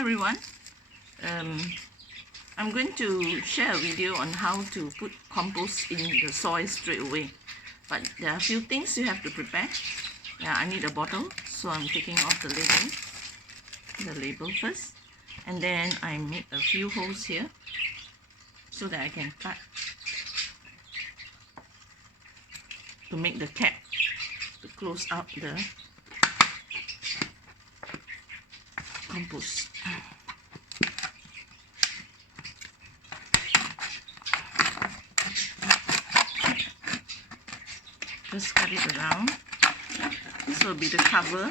Everyone, I'm going to share a video on how to put compost in the soil straight away, but there are a few things you have to prepare. I need a bottle, so I'm taking off the label first, and then I make a few holes here so that I can cut to make the cap to close out the compost. Just cut it around. This will be the cover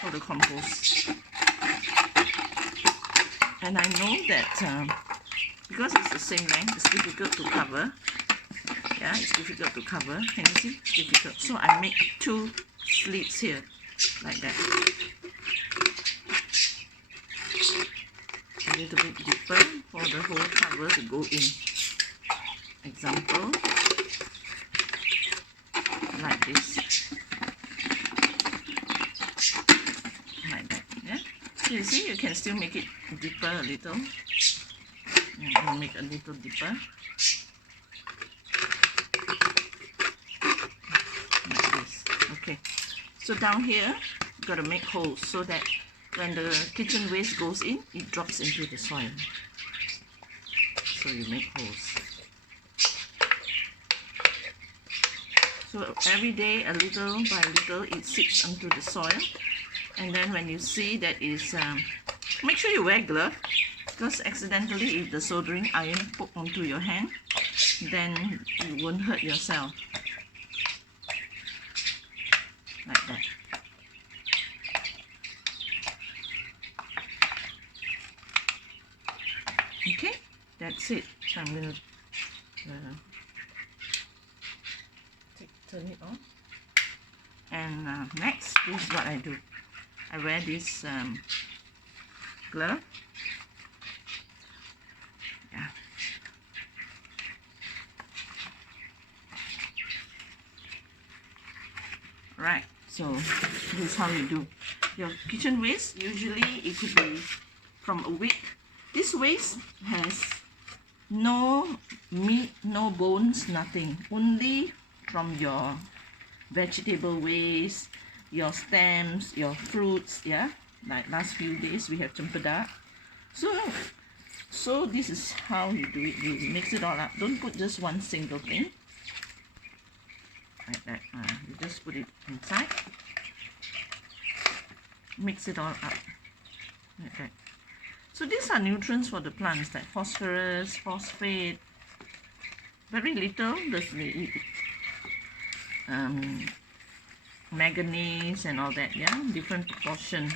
for the compost. And I know that because it's the same length, it's difficult to cover. Yeah, it's difficult to cover. Can you see? It's difficult. So I make two slits here, like that. A little bit deeper for the whole cover to go in. Example, like this, like that. Yeah, so you see, you can still make it deeper a little. You make a little deeper, like this. Okay, so down here you got to make holes so that when the kitchen waste goes in, it drops into the soil. So you make holes. So every day, a little by little, it seeps onto the soil. And then when you see that is, make sure you wear gloves, because accidentally if the soldering iron poke onto your hand, then you won't hurt yourself. Like that. Okay, that's it. So I'm going to turn it on. And next, this is what I do. I wear this glove. Yeah. Right, so this is how you do. Your kitchen waste, usually it could be from a week. This waste has no meat, no bones, nothing. Only from your vegetable waste, your stems, your fruits, yeah. Like last few days we have cempedak. So this is how you do it. You mix it all up. Don't put just one single thing. Like that. You just put it inside. Mix it all up. Like that. So these are nutrients for the plants like phosphorus, phosphate. Very little. There's manganese and all that, yeah, different proportion,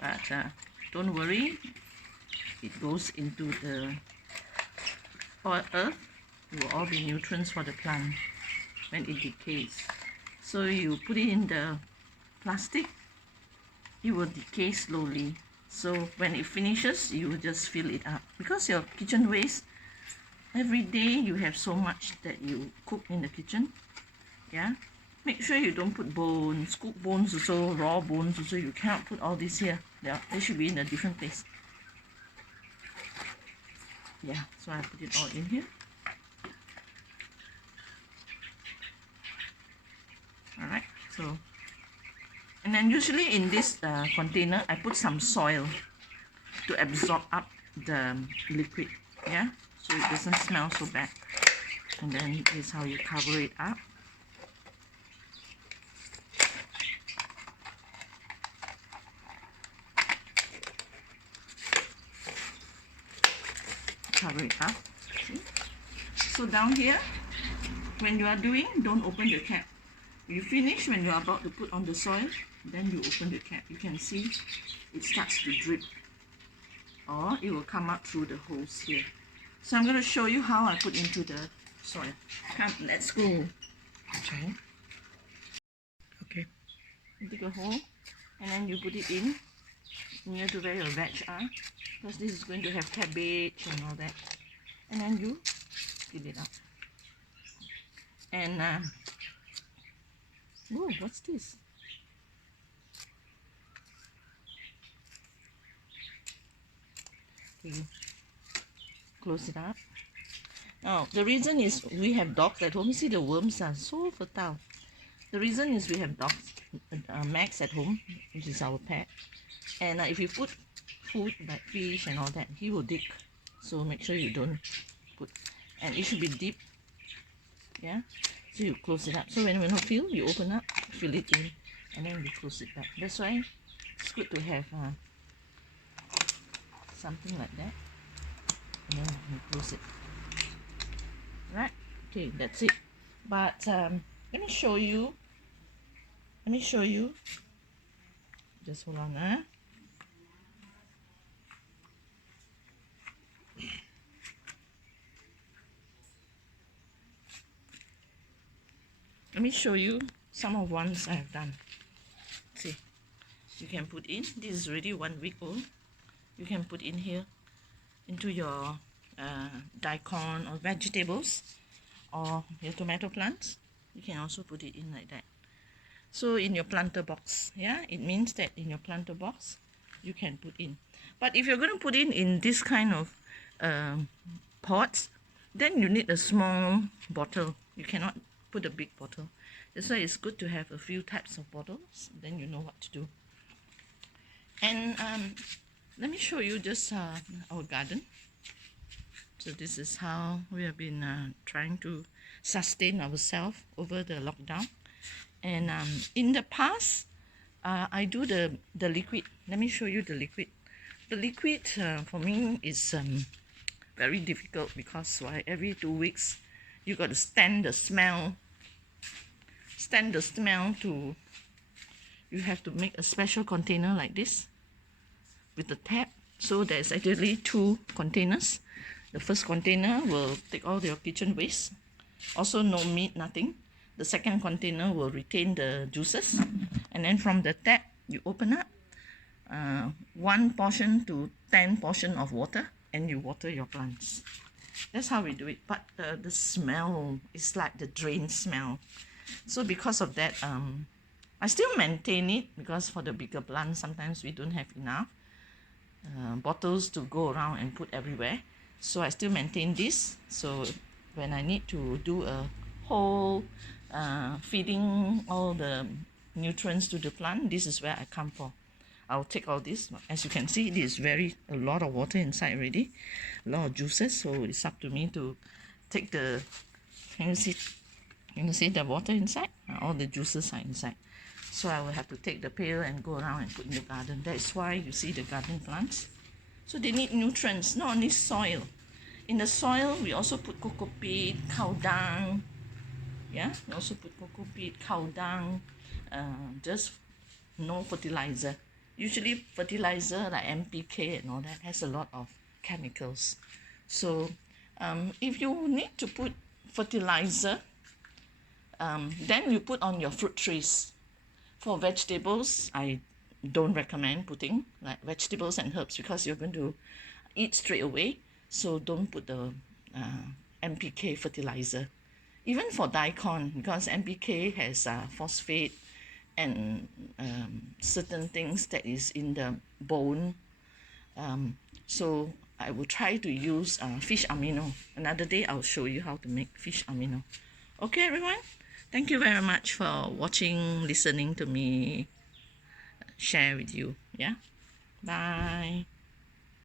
but don't worry, it goes into the earth. It will all be nutrients for the plant when it decays. So you put it in the plastic, it will decay slowly. So when it finishes, you will just fill it up, because your kitchen waste, every day you have so much that you cook in the kitchen. Yeah, make sure you don't put bones, cooked bones also, raw bones also. You cannot put all this here. They should be in a different place. Yeah, so I put it all in here. Alright, so, and then usually in this container, I put some soil to absorb up the liquid. Yeah, so it doesn't smell so bad. And then this is how you cover it up. Cover it up. See? So down here, when you are doing, don't open the cap. You finish, when you are about to put on the soil, then you open the cap. You can see it starts to drip, or it will come out through the holes here. So I'm going to show you how I put into the soil. Come, let's go. Okay. You dig a hole, and then you put it in near to where your veg are, because this is going to have cabbage and all that. And then you fill it up. And oh, what's this? You close it up. Now, the reason is we have dogs at home. You see the worms are so fertile. The reason is we have dogs, Max at home, which is our pet. And if you put food like fish and all that, he will dig. So make sure you don't put. And it should be deep. Yeah. So you close it up. So when you fill, you open up, fill it in, and then you close it back. That's why it's good to have something like that. And then you close it. Right? Okay, that's it. But let me show you. Just hold on, Let me show you some of ones I have done. See, you can put in. This is already 1 week old. You can put in here into your daikon or vegetables or your tomato plants. You can also put it in like that. So in your planter box, yeah, it means that in your planter box you can put in. But if you're going to put in this kind of pots, then you need a small bottle. You cannot put a big bottle. That's why it's good to have a few types of bottles. Then you know what to do. And let me show you just our garden. So this is how we have been trying to sustain ourselves over the lockdown. And in the past, I do the liquid. Let me show you the liquid. The liquid for me is very difficult because every 2 weeks you got to stand the smell to. You have to make a special container like this with the tap. So there's actually 2 containers. The first container will take all your kitchen waste, also no meat, nothing. The second container will retain the juices, and then from the tap you open up 1 portion to 10 portion of water, and you water your plants. That's how we do it. But the smell is like the drain smell. So because of that, I still maintain it, because for the bigger plants sometimes we don't have enough bottles to go around and put everywhere. So I still maintain this. So when I need to do a whole feeding all the nutrients to the plant, this is where I come for. I'll take all this. As you can see, there's a lot of water inside already, a lot of juices. So it's up to me to take the. Can you see the water inside? All the juices are inside. So I will have to take the pail and go around and put in the garden. That's why you see the garden plants. So they need nutrients, not only soil. In the soil, we also put cocoa peat, cow dung. Yeah, we also put cocoa peat, cow dung, just no fertilizer. Usually fertilizer like NPK and all that has a lot of chemicals. So if you need to put fertilizer, then you put on your fruit trees. For vegetables, I don't recommend putting like vegetables and herbs because you're going to eat straight away. So don't put the NPK fertilizer. Even for daikon, because NPK has phosphate and certain things that is in the bone. So I will try to use fish amino. Another day I'll show you how to make fish amino. Okay, everyone? Thank you very much for watching, listening to me share with you. Yeah? Bye.